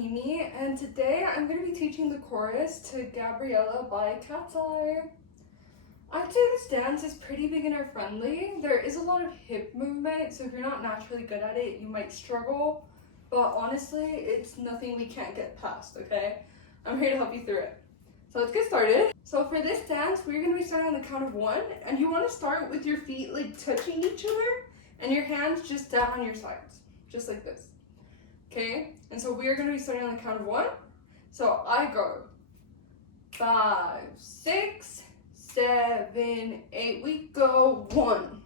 Mimi, and today I'm going to be teaching the chorus to Gabriela by KATSEYE. I'd say this dance is pretty beginner friendly. There is a lot of hip movement, so if you're not naturally good at it, you might struggle. But honestly, it's nothing we can't get past, okay? I'm here to help you through it. So let's get started. So for this dance, we're going to be starting on the count of 1, and you want to start with your feet like touching each other, and your hands just down on your sides, just like this. Okay, and so we are going to be starting on the count of 1. So I go 5, 6, 7, 8. We go 1.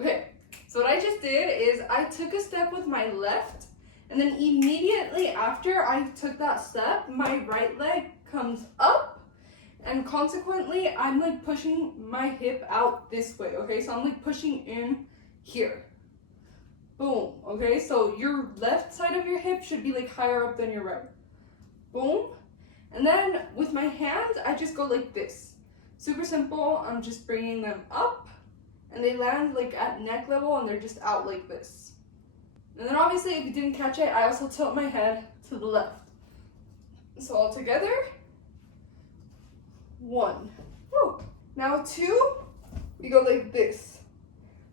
Okay, so what I just did is I took a step with my left, and then immediately after I took that step, my right leg comes up, and consequently I'm like pushing my hip out this way. Okay, so I'm like pushing in here. Boom. Okay, so your left side of your hip should be like higher up than your right. Boom. And then with my hands, I just go like this. Super simple. I'm just bringing them up, and they land like at neck level, and they're just out like this. And then obviously, if you didn't catch it, I also tilt my head to the left. So all together, 1. Woo. Now 2, we go like this.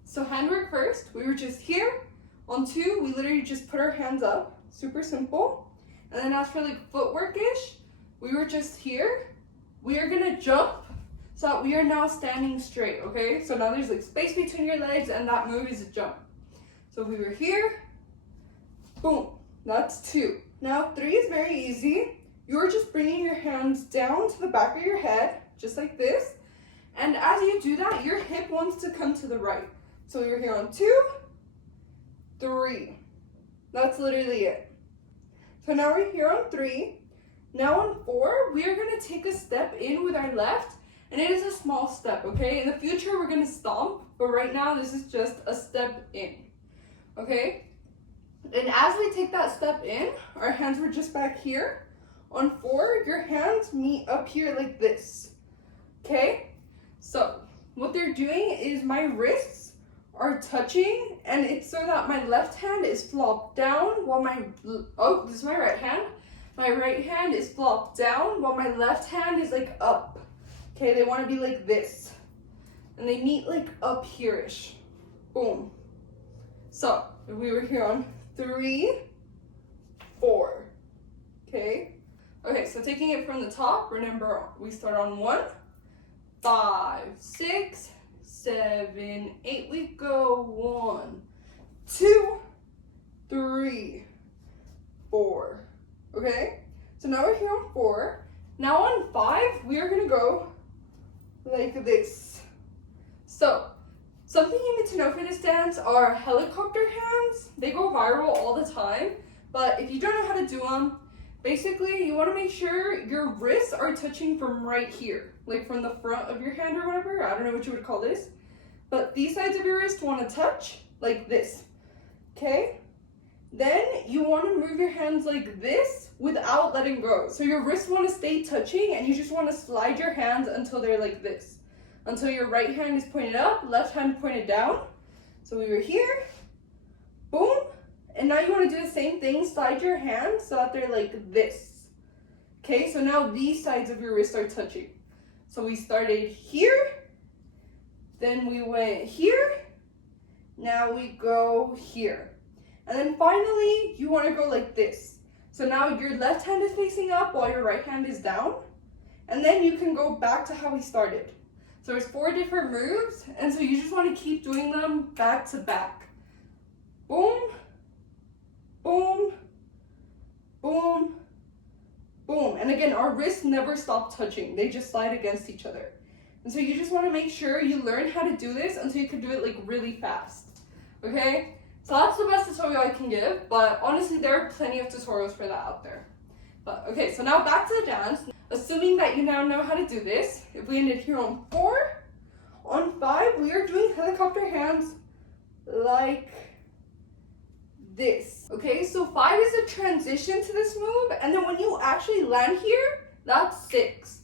So handwork first. We were just here. On 2, we literally just put our hands up, super simple. And then as for like footwork-ish, we were just here. We are gonna jump so that we are now standing straight, okay? So now there's like space between your legs, and that move is a jump. So if we were here, boom, that's 2. Now 3 is very easy. You're just bringing your hands down to the back of your head, just like this. And as you do that, your hip wants to come to the right. So you're here on 2, 3. That's literally it. So now we're here on 3. Now on 4, we are going to take a step in with our left, and it is a small step, okay? In the future, we're going to stomp, but right now, this is just a step in, okay? And as we take that step in, our hands were just back here. On 4, your hands meet up here like this, okay? So what they're doing is my wrists are touching, and it's so that my left hand is flopped down while this is my right hand. My right hand is flopped down while my left hand is like up. Okay, they want to be like this. And they meet like up here-ish. Boom. So if we were here on 3, 4. Okay. Okay, so taking it from the top, remember we start on 1, 5, 6, 7, 8. We go 1, 2, 3, 4. Okay, so now we're here on 4. Now on 5, we are gonna go like this. So something you need to know for this dance are helicopter hands. They go viral all the time, but if you don't know how to do them, basically you want to make sure your wrists are touching from right here, like from the front of your hand or whatever. I don't know what you would call this, but these sides of your wrist want to touch like this. Okay, then you want to move your hands like this without letting go. So your wrists want to stay touching, and you just want to slide your hands until they're like this, until your right hand is pointed up, left hand pointed down. So we were here, boom, and now you want to do the same thing. Slide your hands so that they're like this. Okay, so now these sides of your wrist are touching. So we started here, then we went here, now we go here. And then finally, you want to go like this. So now your left hand is facing up while your right hand is down. And then you can go back to how we started. So there's 4 different moves, and so you just want to keep doing them back to back. Boom, boom, boom, boom. And again, our wrists never stop touching. They just slide against each other. And so you just want to make sure you learn how to do this until you can do it like really fast. Okay? So that's the best tutorial I can give, but honestly, there are plenty of tutorials for that out there. But okay, so now back to the dance. Assuming that you now know how to do this, if we ended here on 4, on 5, we are doing helicopter hands like this. Okay, so 5 is a transition to this move, and then when you actually land here, that's 6.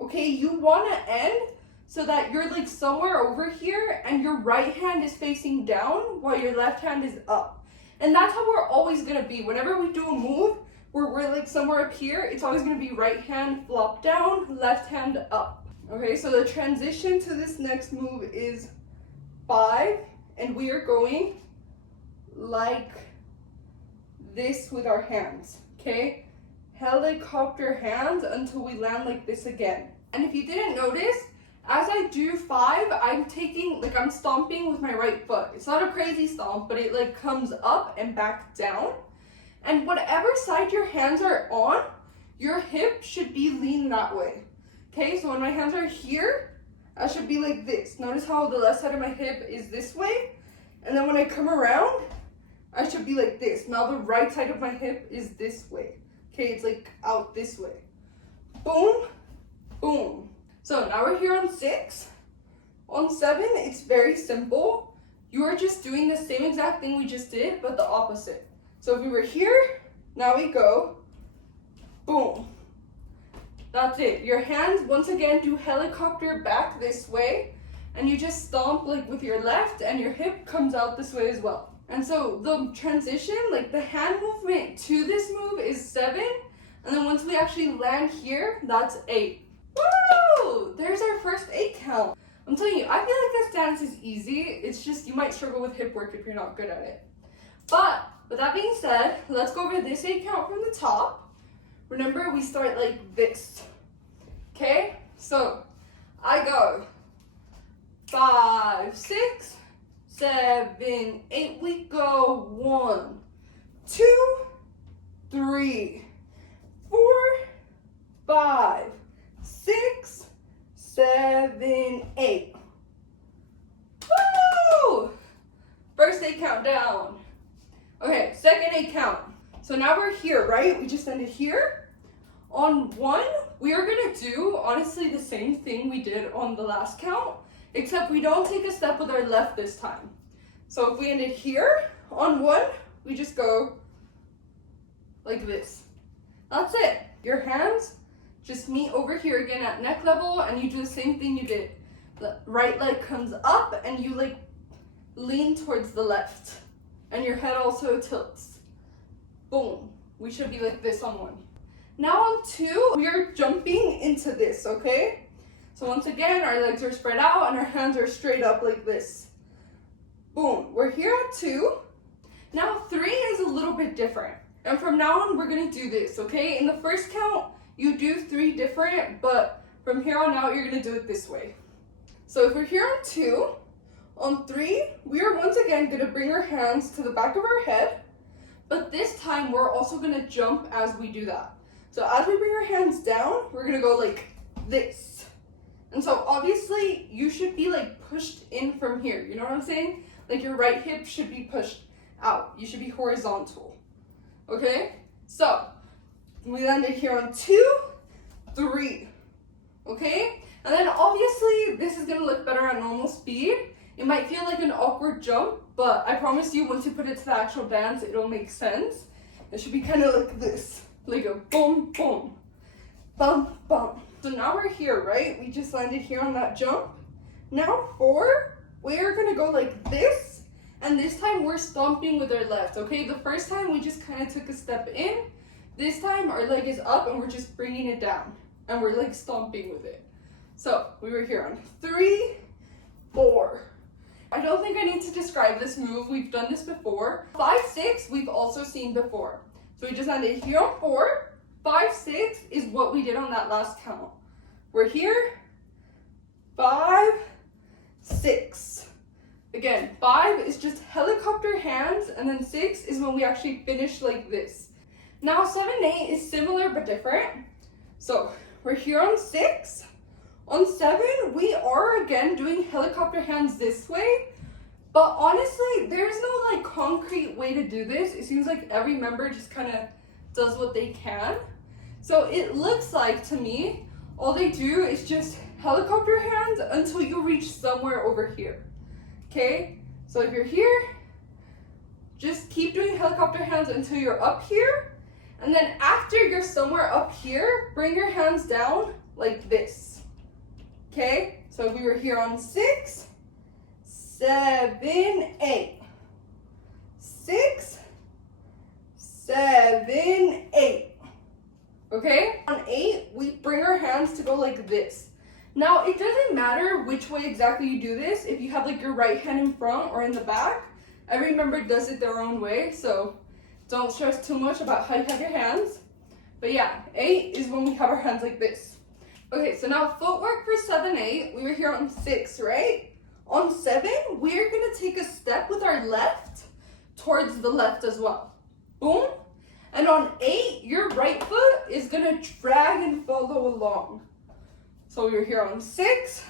Okay, you want to end so that you're like somewhere over here and your right hand is facing down while your left hand is up. And that's how we're always gonna be. Whenever we do a move where we're like somewhere up here, it's always gonna be right hand flop down, left hand up. Okay, so the transition to this next move is 5, and we are going like this with our hands, okay? Helicopter hands until we land like this again. And if you didn't notice, as I do 5, I'm stomping with my right foot. It's not a crazy stomp, but it like comes up and back down. And whatever side your hands are on, your hip should be leaned that way. Okay, so when my hands are here, I should be like this. Notice how the left side of my hip is this way. And then when I come around, I should be like this. Now the right side of my hip is this way. Okay, it's like out this way. Boom, boom. So now we're here on 6. On 7, it's very simple. You are just doing the same exact thing we just did, but the opposite. So if we were here, now we go, boom. That's it. Your hands, once again, do helicopter back this way, and you just stomp like with your left, and your hip comes out this way as well. And so the transition, like the hand movement to this move is 7, and then once we actually land here, that's 8. Woo! There's our first 8 count. I'm telling you, I feel like this dance is easy. It's just you might struggle with hip work if you're not good at it. But with that being said, let's go over this 8 count from the top. Remember, we start like this, okay? So I go 5, 6, 7, 8. We go 1, 2, 3, 4, 5, 6, 7, 8. Woo! First 8 count down. Okay, second 8 count. So now we're here, right? We just ended here. On 1, we are gonna do, honestly, the same thing we did on the last count, except we don't take a step with our left this time. So if we ended here, on 1, we just go like this. That's it. Your hands just meet over here again at neck level, and you do the same thing you did. The right leg comes up, and you like lean towards the left, and your head also tilts. Boom. We should be like this on 1. Now on 2, we are jumping into this, okay? So once again, our legs are spread out and our hands are straight up like this. Boom. We're here at 2. Now 3 is a little bit different. And from now on, we're gonna do this, okay? In the first count, you do 3 different, but from here on out, you're gonna do it this way. So if we're here on 2, on 3, we are once again gonna bring our hands to the back of our head, but this time we're also gonna jump as we do that. So as we bring our hands down, we're gonna go like this. And so obviously you should be like pushed in from here. You know what I'm saying? Like your right hip should be pushed out. You should be horizontal. Okay? So we landed here on 2, 3. Okay? And then obviously this is gonna look better at normal speed. It might feel like an awkward jump, but I promise you once you put it to the actual dance, it'll make sense. It should be kind of like this. Like a boom, boom, bum, bum. So now we're here, right? We just landed here on that jump. Now 4, we're gonna go like this, and this time we're stomping with our left, okay? The first time we just kind of took a step in. This time our leg is up and we're just bringing it down, and we're like stomping with it. So we were here on 3, 4. I don't think I need to describe this move. We've done this before. 5, 6, we've also seen before. So we just landed here on 4. 5, 6 is what we did on that last count. We're here, 5, 6. Again, 5 is just helicopter hands, and then 6 is when we actually finish like this. Now 7, 8 is similar but different. So we're here on 6. On 7, we are again doing helicopter hands this way. But honestly, there's no like concrete way to do this. It seems like every member just kind of does what they can. So it looks like to me, all they do is just helicopter hands until you reach somewhere over here. Okay? So if you're here, just keep doing helicopter hands until you're up here. And then after you're somewhere up here, bring your hands down like this. Okay? So we were here on 6, 7, 8. 6, go like this. Now, it doesn't matter which way exactly you do this, if you have like your right hand in front or in the back. Every member does it their own way, so don't stress too much about how you have your hands. But yeah, 8 is when we have our hands like this. Okay, so now footwork for 7, 8. We were here on 6, right? On 7, we're gonna take a step with our left towards the left as well. Boom. And on 8, your right foot is gonna drag and follow along. So we were here on 6,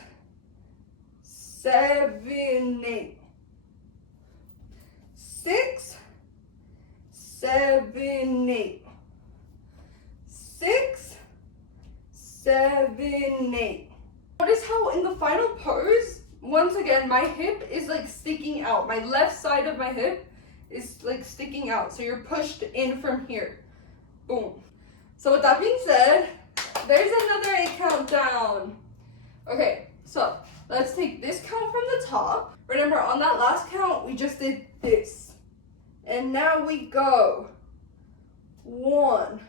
7, 8. 6, 7, 8. 6, 7, 8. Notice how in the final pose, once again, my hip is like sticking out. My left side of my hip is like sticking out. So you're pushed in from here. Boom. So with that being said, there's another 8 count down. Okay, so let's take this count from the top. Remember, on that last count, we just did this. And now we go 1,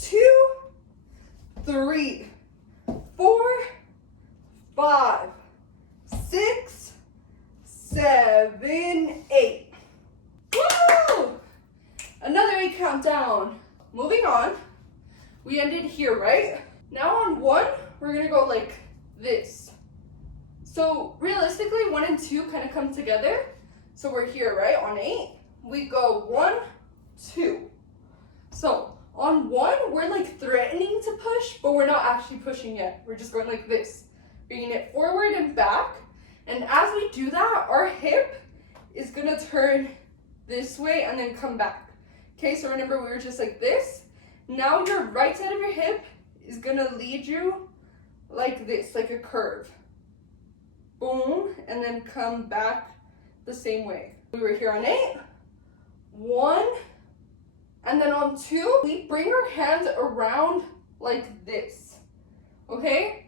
2, 3, 4, 5, 6, 7, 8. Woo! Another 8 count down. Moving on. We ended here, right? Now on 1, we're gonna go like this. So realistically, 1 and 2 kind of come together. So we're here, right? On 8, we go 1, 2. So on 1, we're like threatening to push, but we're not actually pushing yet. We're just going like this, bringing it forward and back. And as we do that, our hip is gonna turn this way and then come back. Okay, so remember we were just like this. Now your right side of your hip is gonna lead you like this, like a curve. Boom, and then come back the same way. We were here on 8, 1, and then on 2, we bring our hands around like this, okay?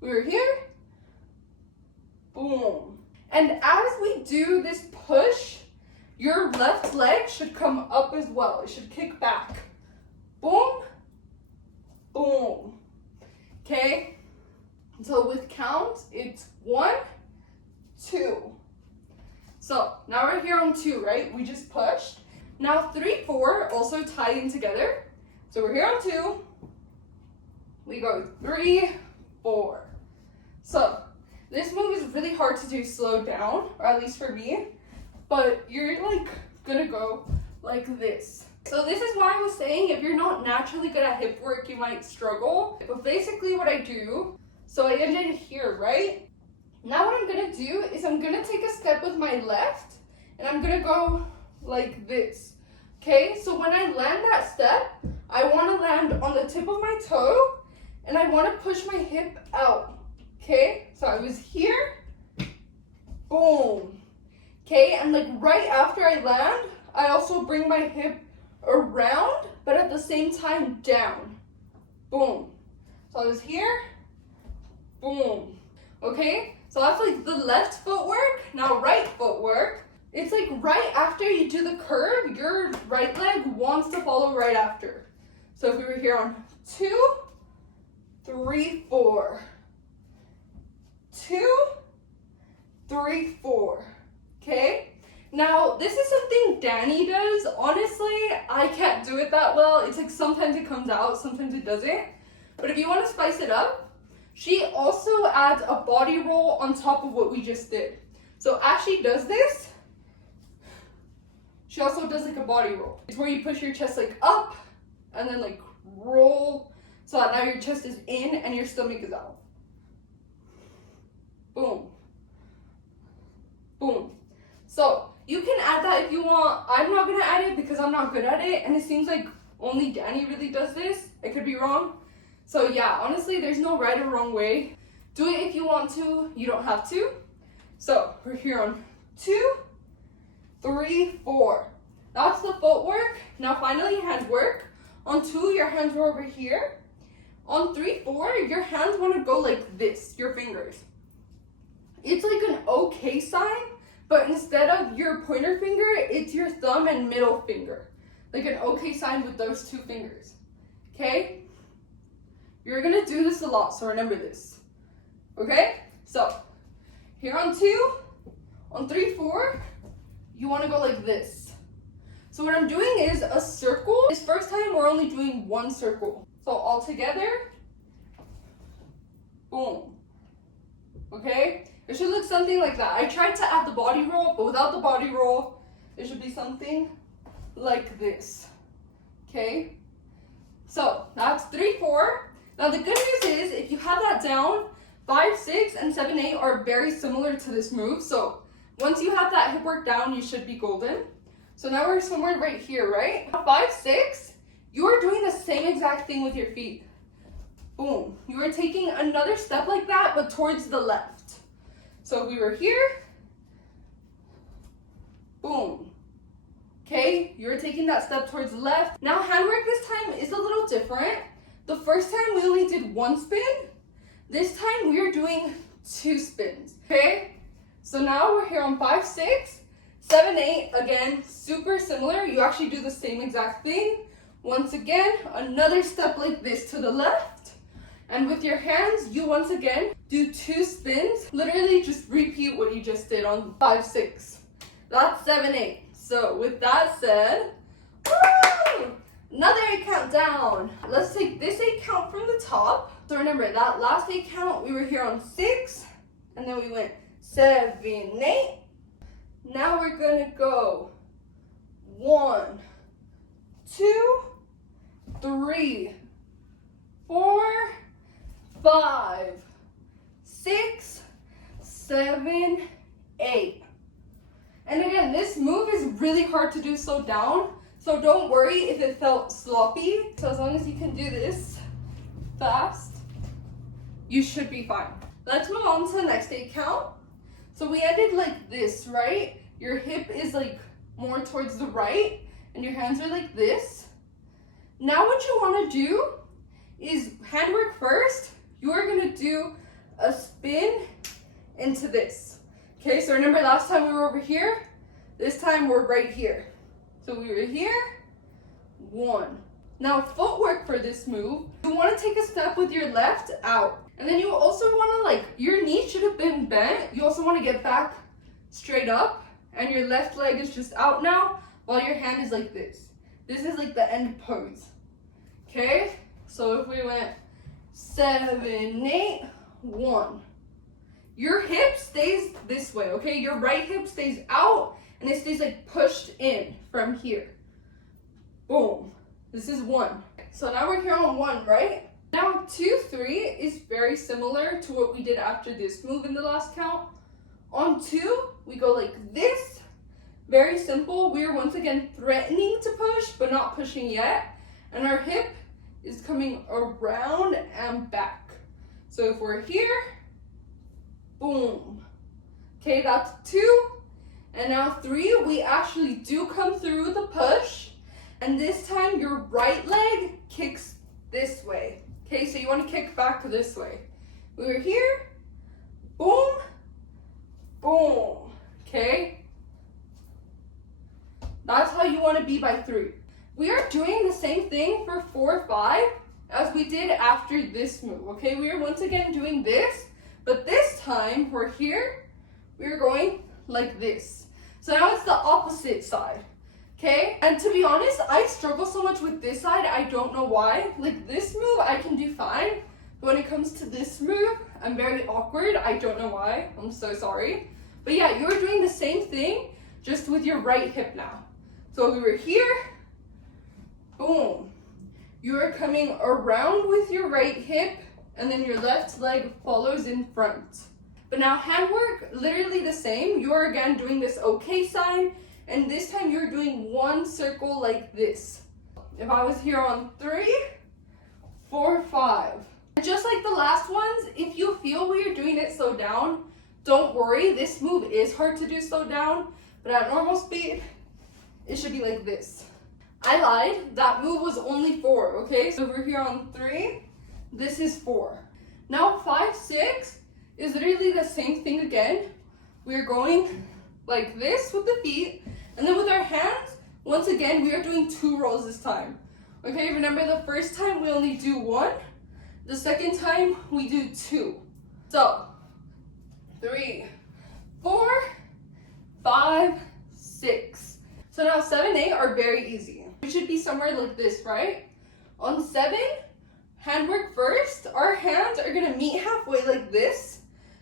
We were here, boom. And as we do this push, your left leg should come up as well. It should kick back. Boom, boom, okay? So with count, it's 1, 2. So now we're here on 2, right? We just pushed. Now 3, 4 also tie in together. So we're here on 2. We go 3, 4. So this move is really hard to do slow down, or at least for me. But you're like gonna go like this. So this is why I was saying if you're not naturally good at hip work, you might struggle. But basically what I do, so I ended here, right? Now what I'm gonna do is I'm gonna take a step with my left and I'm gonna go like this. Okay, so when I land that step, I wanna land on the tip of my toe and I wanna push my hip out. Okay, so I was here, boom. Okay, and like right after I land, I also bring my hip around, but at the same time down. Boom. So I was here, boom. Okay, so that's like the left footwork. Now right footwork. It's like right after you do the curve, your right leg wants to follow right after. So if we were here on 2, 3, 4. 2, 3, 4. Okay, now this is something Danny does. Honestly, I can't do it that well. It's like sometimes it comes out, sometimes it doesn't. But if you want to spice it up, she also adds a body roll on top of what we just did. So as she does this, she also does like a body roll. It's where you push your chest like up and then like roll so that now your chest is in and your stomach is out. Boom. Boom. So you can add that if you want. I'm not gonna add it because I'm not good at it, and it seems like only Danny really does this. I could be wrong. So yeah, honestly, there's no right or wrong way. Do it if you want to, you don't have to. So we're here on 2, 3, 4. That's the footwork. Now finally hand work. On 2, your hands are over here. On 3, 4, your hands wanna go like this, your fingers. It's like an okay sign, but instead of your pointer finger, it's your thumb and middle finger. Like an okay sign with those 2 fingers. Okay? You're gonna do this a lot, so remember this. Okay? So, here on 2, on 3, 4, you wanna go like this. So what I'm doing is a circle. This first time, we're only doing 1 circle. So all together, boom. Okay? It should look something like that. I tried to add the body roll, but without the body roll, it should be something like this. Okay? So that's 3, 4. Now the good news is, if you have that down, 5, 6, and 7, 8 are very similar to this move. So once you have that hip work down, you should be golden. So now we're somewhere right here, right? 5, 6, you are doing the same exact thing with your feet. Boom. You are taking another step like that, but towards the left. So if we were here, boom. Okay, you're taking that step towards the left. Now handwork this time is a little different. The first time we only did 1 spin. This time we are doing 2 spins, okay? So now we're here on 5, 6, 7, 8, again, super similar. You actually do the same exact thing. Once again, another step like this to the left. And with your hands, you once again do 2 spins. Literally just repeat what you just did on 5, 6. That's 7, 8. So with that said, woo! Another 8 count down. Let's take this 8 count from the top. So remember, that last 8 count, we were here on 6, and then we went 7, 8. Now we're gonna go 1, 2, 3, 4, 5, 6, 7, 8. And again, this move is really hard to do so down, so don't worry if it felt sloppy. So as long as you can do this fast, you should be fine. Let's move on to the next 8 count. So we ended like this, right? Your hip is like more towards the right, and your hands are like this. Now what you want to do is handwork first. You are going to do a spin into this. Okay, so remember last time we were over here? This time we're right here. So we were here, 1. Now footwork for this move, you want to take a step with your left out. And then you also want to, your knee should have been bent. You also want to get back straight up. And your left leg is just out now, while your hand is like this. This is like the end pose. Okay? So if we went 7, 8, 1. Your hip stays this way, okay? Your right hip stays out, and it stays like pushed in from here. Boom. This is 1. So now we're here on 1, right? Now 2, 3 is very similar to what we did after this move in the last count. On 2, we go like this. Very simple. We are once again threatening to push, but not pushing yet. And our hip is coming around and back. So if we're here, boom. Okay, that's 2. And now 3, we actually do come through the push. And this time your right leg kicks this way. Okay, so you want to kick back this way. We were here, boom, boom. Okay? That's how you want to be by 3. We are doing the same thing for 4, 5 as we did after this move. Okay, we are once again doing this, but this time we're here, we're going like this. So now it's the opposite side. Okay, and to be honest, I struggle so much with this side, I don't know why. Like this move, I can do fine. But when it comes to this move, I'm very awkward. I don't know why, I'm so sorry. But yeah, you're doing the same thing, just with your right hip now. So we were here, boom. You're coming around with your right hip, and then your left leg follows in front. But now handwork, literally the same. You're again doing this okay sign. And this time you're doing 1 circle like this. If I was here on 3, 4, 5. And just like the last ones, if you feel we are doing it slow down, don't worry. This move is hard to do slow down, but at normal speed, it should be like this. I lied. That move was only 4, okay? So we're here on 3. This is 4. Now 5, 6 is literally the same thing again. We're going like this with the feet. And then with our hands, once again, we are doing 2 rolls this time. Okay, remember the first time we only do 1. The second time we do 2. So 3, 4, 5, 6. So now 7, 8 are very easy. It should be somewhere like this, right? On 7, handwork first. Our hands are gonna meet halfway like this.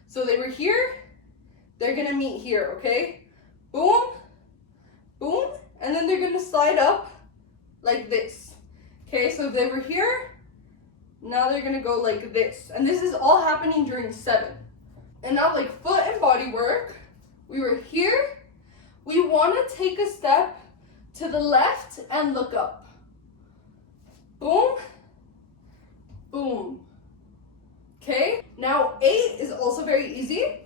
So they were here, they're gonna meet here, okay? Boom, boom, and then they're gonna slide up like this. Okay, so if they were here, now they're gonna go like this. And this is all happening during 7. And now like foot and body work, we were here. We wanna take a step to the left and look up. Boom, boom. Okay, now 8 is also very easy.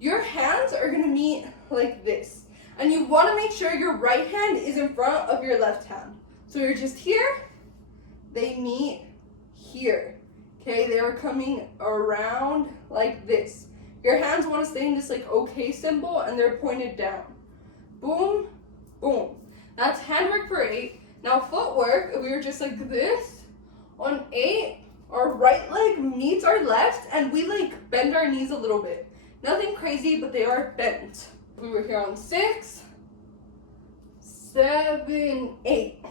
Your hands are gonna meet like this. And you wanna make sure your right hand is in front of your left hand. So you're just here, they meet here. Okay, they are coming around like this. Your hands wanna stay in this like okay symbol and they're pointed down. Boom, boom. That's handwork for 8. Now footwork, if we were just like this, on 8, our right leg meets our left and we like bend our knees a little bit. Nothing crazy, but they are bent. We were here on 6, 7, 8.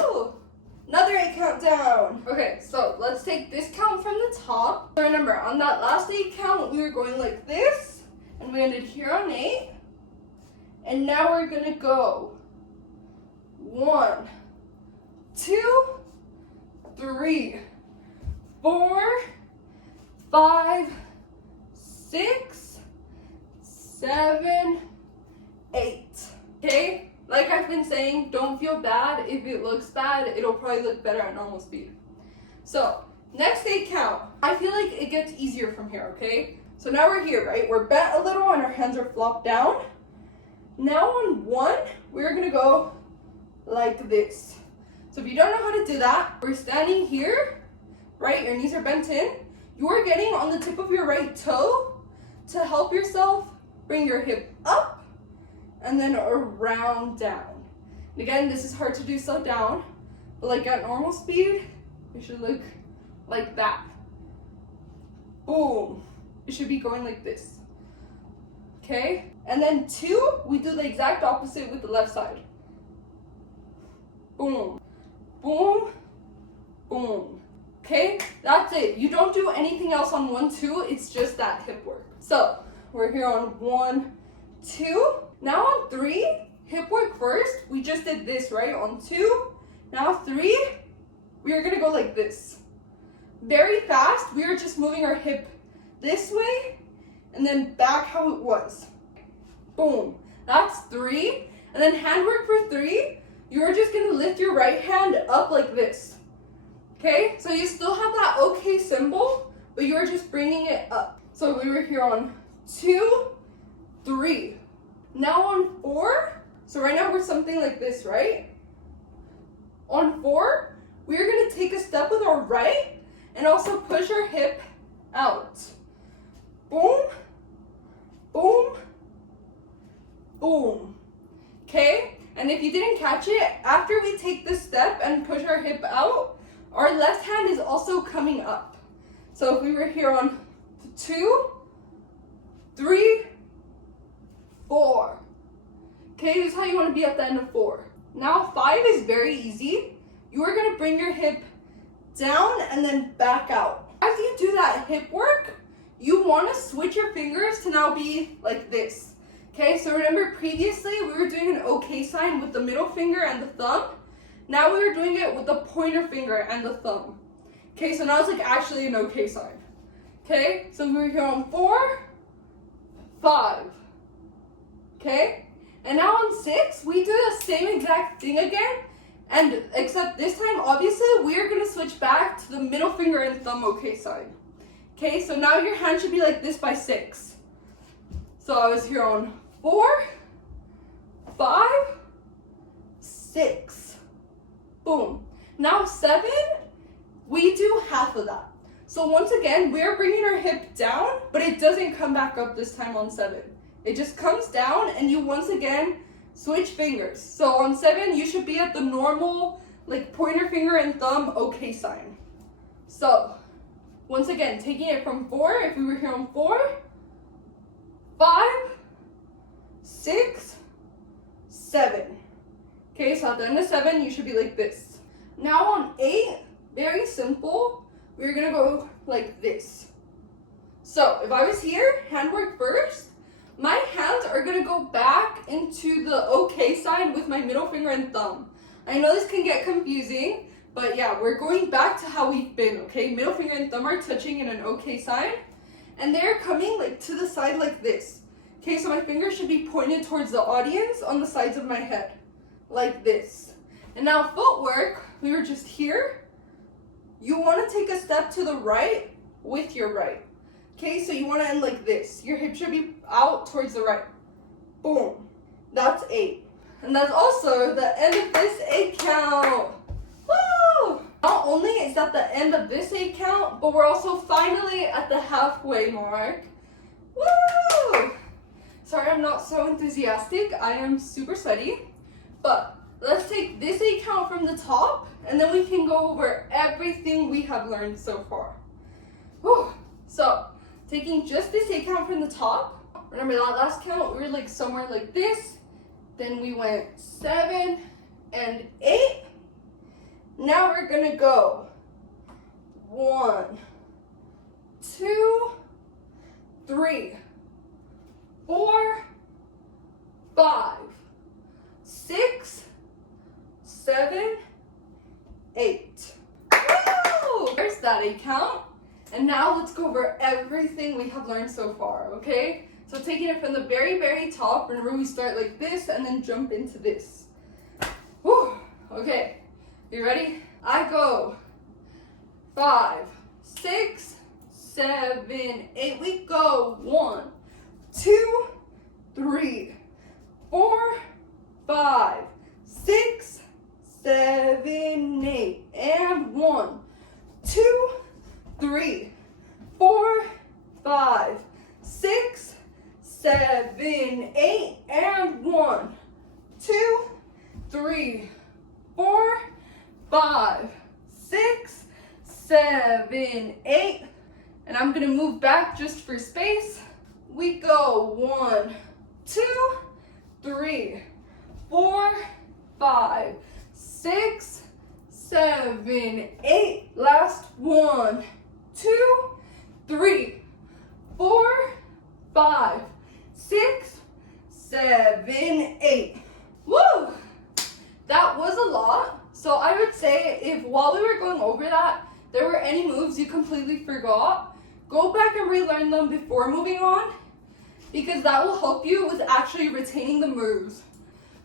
Woo! Another 8 countdown. Okay, so let's take this count from the top. So remember, on that last 8 count, we were going like this, and we ended here on 8. And now we're gonna go 1, 2, 3, 4, 5, 6, 7, 8. Okay? Like I've been saying, don't feel bad. If it looks bad, it'll probably look better at normal speed. So, next 8 count. I feel like it gets easier from here, okay? So now we're here, right? We're bent a little and our hands are flopped down. Now on 1, we're gonna go like this. So if you don't know how to do that, we're standing here, right? Your knees are bent in. You are getting on the tip of your right toe to help yourself bring your hip up and then around down. And again, this is hard to do slow down, but like at normal speed, it should look like that. Boom. It should be going like this. Okay? And then 2, we do the exact opposite with the left side. Boom, boom, boom. Okay, that's it. You don't do anything else on 1, 2. It's just that hip work. So we're here on 1, 2. Now on 3, hip work first. We just did this, right? On 2. Now 3, we are gonna go like this. Very fast. We are just moving our hip this way and then back how it was. Boom. That's 3. And then handwork for 3. You're just gonna lift your right hand up like this. Okay, so you still have that okay symbol, but you're just bringing it up. So we were here on 2, 3. Now on 4, so right now we're something like this, right? On 4, we're gonna take a step with our right and also push our hip out. Boom, boom, boom. Okay, and if you didn't catch it, after we take this step and push our hip out, our left hand is also coming up. So if we were here on 2, 3, 4. Okay, this is how you want to be at the end of 4. Now 5 is very easy. You are going to bring your hip down and then back out. As you do that hip work, you want to switch your fingers to now be like this. Okay, so remember previously we were doing an okay sign with the middle finger and the thumb. Now we are doing it with the pointer finger and the thumb. Okay, so now it's like actually an okay sign. Okay, so we're here on 4, 5. Okay, and now on 6, we do the same exact thing again. And except this time, obviously, we're gonna switch back to the middle finger and thumb okay sign. Okay, so now your hand should be like this by 6. So I was here on 4, 5, 6. Boom. Now 7, we do half of that. So once again, we're bringing our hip down, but it doesn't come back up this time on 7. It just comes down and you once again switch fingers. So on 7, you should be at the normal like pointer finger and thumb okay sign. So once again, taking it from 4, if we were here on 4, 5, 6, 7. Okay, so at the end of 7, you should be like this. Now on 8, very simple, we're gonna go like this. So if I was here, handwork first, my hands are gonna go back into the okay sign with my middle finger and thumb. I know this can get confusing, but yeah, we're going back to how we've been, okay? Middle finger and thumb are touching in an okay sign, and they're coming like to the side like this. Okay, so my fingers should be pointed towards the audience on the sides of my head, like this. And now footwork, we were just here. You wanna take a step to the right with your right. Okay, so you wanna end like this. Your hip should be out towards the right. Boom, that's 8. And that's also the end of this 8 count. Woo! Not only is that the end of this 8 count, but we're also finally at the halfway mark. Woo! Sorry, I'm not so enthusiastic. I am super sweaty. But let's take this 8 count from the top, and then we can go over everything we have learned so far. Whew. So, taking just this 8 count from the top, remember that last count, we were like somewhere like this. Then we went 7 and 8. Now we're gonna go 1, 2, 3, 4, 5, 6, 7, 8. Woo! There's that 8 count. And now let's go over everything we have learned so far, okay? So taking it from the very, very top, remember we start like this and then jump into this. Whew. Okay, you ready? I go 5, 6, 7, 8. We go 1, 2, 3, 4, 5, 6, 7, 8. And 1, 2, 3, 4, 5, 6, 7, 8, and 1, 2, 3, 4, 5, 6, 7, 8. And I'm gonna move back just for space. We go 1, 2, 3, 4, 5, 6, 7, 8. Last 1, 2, 3, 4, 5, 6, 7, 8. Woo! That was a lot. So I would say if while we were going over that, there were any moves you completely forgot, go back and relearn them before moving on, because that will help you with actually retaining the moves.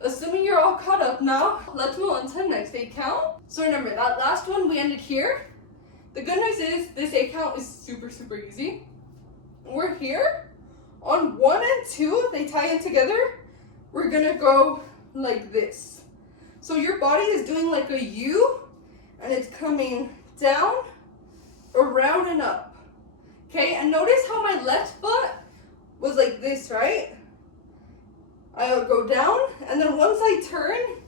Assuming you're all caught up now, let's move on to the next 8 count. So remember, that last one we ended here. The good news is this 8 count is super, super easy. We're here. On 1 and 2, they tie in together. We're gonna go like this. So your body is doing like a U, and it's coming down, around, and up. Okay, and notice how my left foot was like this, right? I'll go down, and then once I turn,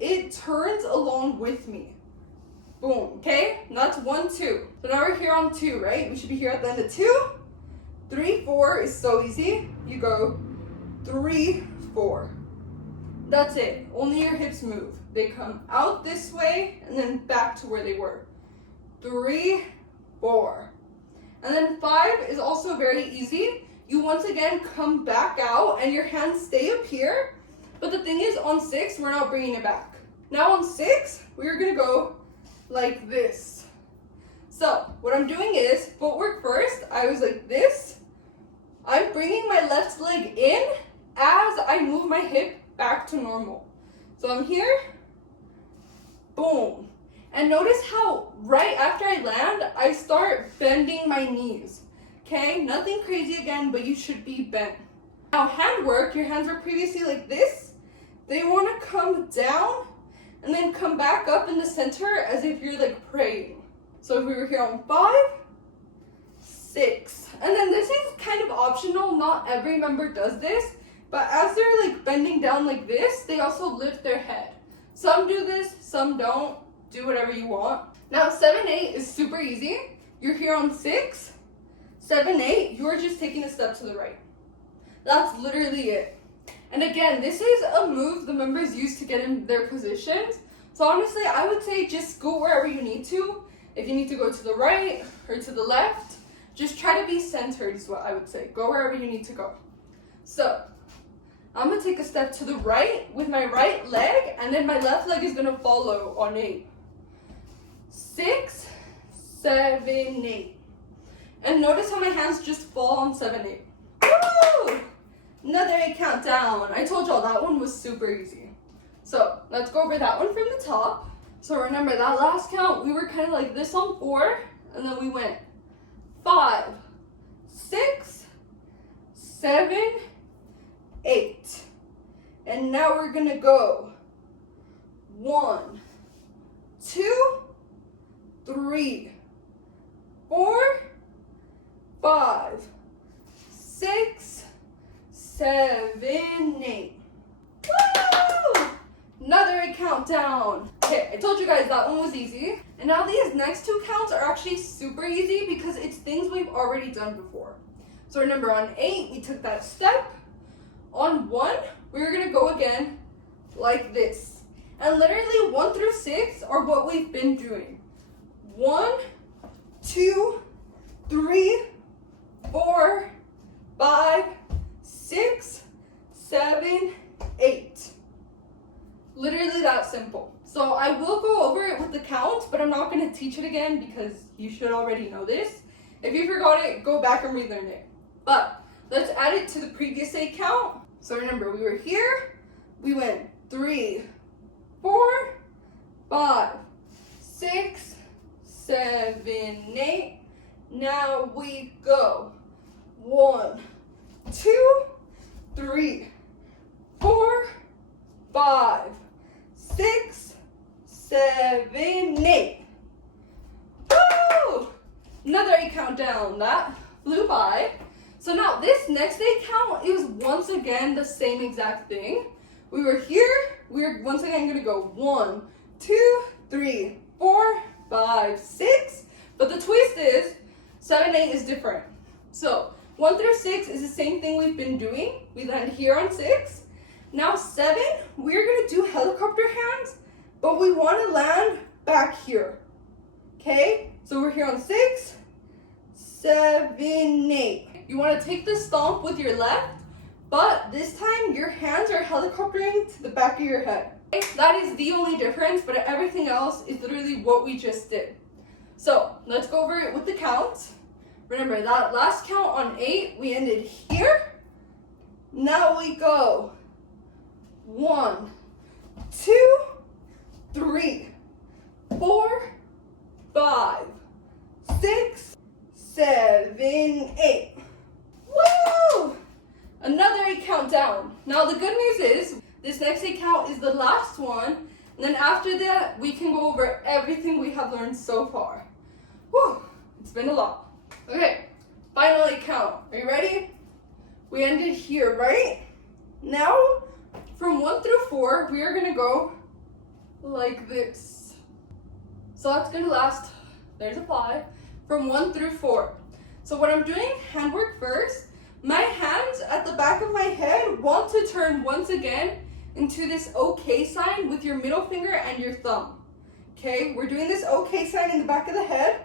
it turns along with me. Boom, okay? And that's 1, 2. So now we're here on 2, right? We should be here at the end of 2. 3, 4 is so easy. You go 3, 4. That's it. Only your hips move. They come out this way and then back to where they were. 3, 4. And then 5 is also very easy. You once again come back out and your hands stay up here. But the thing is, on 6, we're not bringing it back. Now on 6, we're gonna go like this. So what I'm doing is, footwork first, I was like this. I'm bringing my left leg in as I move my hip back to normal. So I'm here, boom. And notice how right after I land, I start bending my knees. Okay, nothing crazy again, but you should be bent. Now handwork, your hands were previously like this. They wanna come down and then come back up in the center as if you're like praying. So if we were here on 5, 6. And then this is kind of optional, not every member does this, but as they're like bending down like this, they also lift their head. Some do this, some don't. Do whatever you want. Now 7, 8 is super easy. You're here on 6, 7, 8. You're just taking a step to the right. That's literally it. And again, this is a move the members use to get in their positions. So honestly, I would say just go wherever you need to. If you need to go to the right or to the left, just try to be centered is what I would say. Go wherever you need to go. So I'm going to take a step to the right with my right leg, and then my left leg is going to follow on 8. 6, 7, 8. And notice how my hands just fall on 7, 8. Woo! Another 8 countdown. I told y'all that one was super easy. So let's go over that one from the top. So remember that last count, we were kind of like this on 4, and then we went 5, 6, 7, 8. And now we're gonna go 1, 2, 3, 4, 5, 6, 7, 8. Woo! Another 8 countdown. Okay, I told you guys that one was easy. And now these next 2 counts are actually super easy because it's things we've already done before. So remember on 8, we took that step. On 1, we're gonna go again like this. And literally 1 through 6 are what we've been doing. 1, 2, 3, 4, 5, 6, 7, 8. Literally that simple. So I will go over it with the counts, but I'm not going to teach it again because you should already know this. If you forgot it, go back and relearn it. But let's add it to the previous 8 count. So remember, we were here. We went 3, 4, 5, 6, 7, 8. Now we go 1, 2, 3, 4, 5, 6, 7, 8. Woo! Another 8 countdown. That flew by. So now this next 8 count is once again the same exact thing. We were here. We're once again going to go 1, 2, 3, 4, 5, 6. But the twist is 7, 8 is different. So 1 through 6 is the same thing we've been doing. We land here on 6. Now 7, we're going to do helicopter hands, but we want to land back here. Okay? So we're here on 6, 7, 8. You want to take the stomp with your left, but this time your hands are helicoptering to the back of your head. Okay? That is the only difference, but everything else is literally what we just did. So let's go over it with the counts. Remember that last count on 8, we ended here. Now we go 1, 2, 3, 4, 5, 6, 7, 8. Woo! Another 8 countdown. Now the good news is this next 8 count is the last one, and then after that we can go over everything we have learned so far. Whew, it's been a lot. Okay, final 8 count. Are you ready? We ended here, right? Now from 1 through 4, we are gonna go like this. So that's gonna last, there's a 5, from 1 through 4. So what I'm doing, handwork first. My hands at the back of my head want to turn once again into this OK sign with your middle finger and your thumb. Okay, we're doing this OK sign in the back of the head,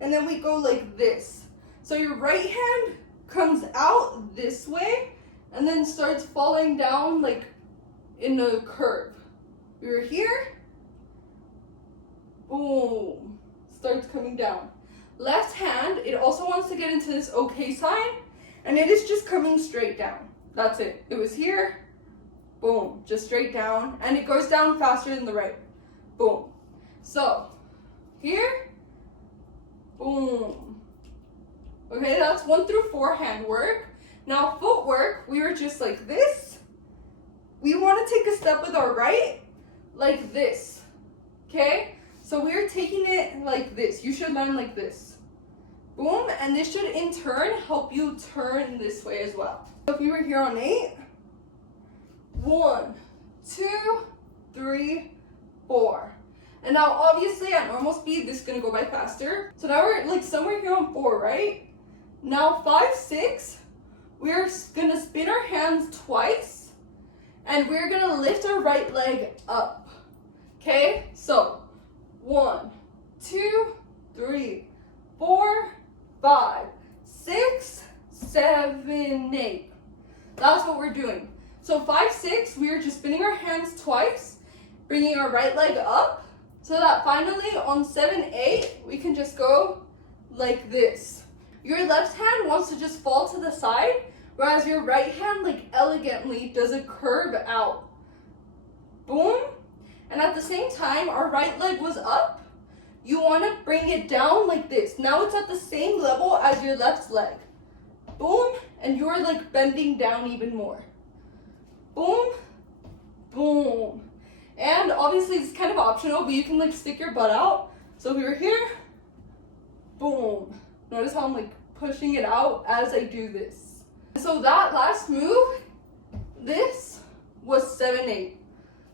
and then we go like this. So your right hand comes out this way and then starts falling down like in a curve. We were here, boom, starts coming down. Left hand, it also wants to get into this OK sign, and it is just coming straight down. That's it. It was here, boom, just straight down, and it goes down faster than the right. Boom. So, here, boom. Okay, that's 1 through 4 handwork. Now footwork, we were just like this. We want to take a step with our right, like this. Okay? So we're taking it like this. You should land like this. Boom, and this should in turn help you turn this way as well. So if you were here on 8, 1, 2, 3, 4. And now obviously at normal speed, this is gonna go by faster. So now we're like somewhere here on 4, right? Now 5, 6, we're gonna spin our hands twice and we're gonna lift our right leg up. Okay, so 1, 2, 3, 4, 5, 6, 7, 8. That's what we're doing. So 5, 6, we are just spinning our hands twice, bringing our right leg up, so that finally on 7, 8, we can just go like this. Your left hand wants to just fall to the side, whereas your right hand like elegantly does a curve out. Boom. And at the same time, our right leg was up. You want to bring it down like this. Now it's at the same level as your left leg. Boom. And you're like bending down even more. Boom. Boom. And obviously it's kind of optional, but you can like stick your butt out. So if we were here, boom. Notice how I'm like pushing it out as I do this. So that last move, this was 7, 8.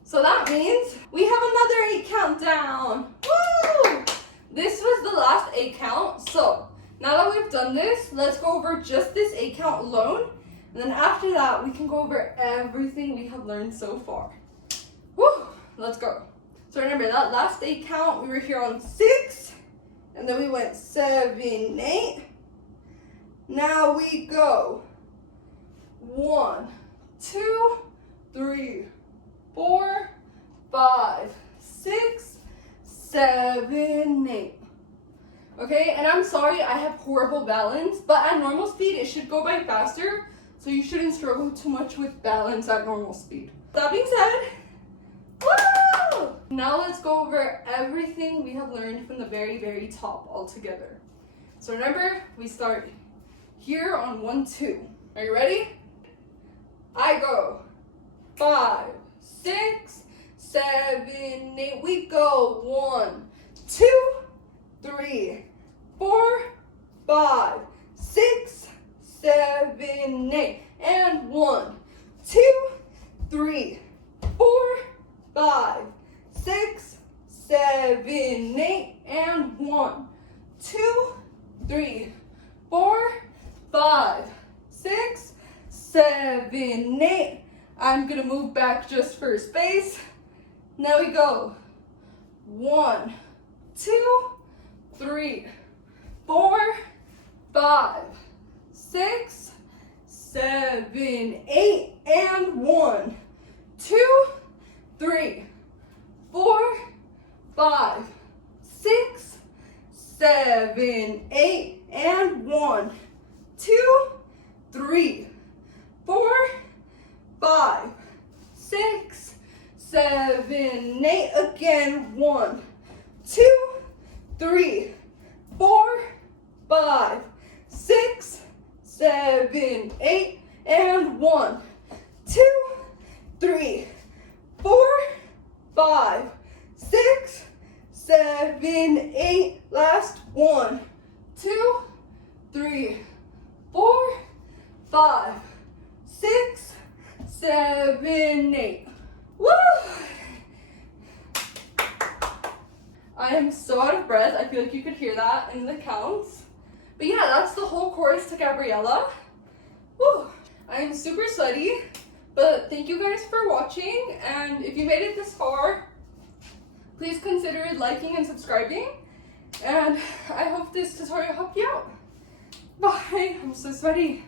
So that means we have another 8 count down. Woo! This was the last 8 count. So now that we've done this, let's go over just this 8 count alone. And then after that, we can go over everything we have learned so far. Woo! Let's go. So remember that last 8 count, we were here on 6, and then we went 7, 8. Now we go 1, 2, 3, 4, 5, 6, 7, 8. Okay, and I'm sorry I have horrible balance, but at normal speed it should go by faster, so you shouldn't struggle too much with balance at normal speed. That being said, woo! Now let's go over everything we have learned from the very, very top all together. So remember, we start here on 1, 2. Are you ready? I go 5, 6, 7, 8. We go 1, 2, 3, 4, 5, 6, 7, 8. And 1, 2, 3, 4, 5, 6, 7, 8. And 1, 2, 3, 4, 5, 6, 7, 8. I'm gonna move back just for space. Now we go 1, 2, 3, 4, 5, 6, 7, 8, and 1, 2, 3, 4, 5, 6, 7, 8, and 1, 2, 3, 4, 5, 6, 7, 8. Again, 1, 2, 3, 4, 5, 6, 7, 8, and 1, 2, 3, 4, 5, 6, 7, 8. Last 1, 2, 3, 4, 5, 6, 7, 8. Woo! I am so out of breath. I feel like you could hear that in the counts. But yeah, that's the whole chorus to Gabriela. Woo! I am super sweaty, but thank you guys for watching. And if you made it this far, please consider liking and subscribing. And I hope this tutorial helped you out. Bye. I'm so sweaty.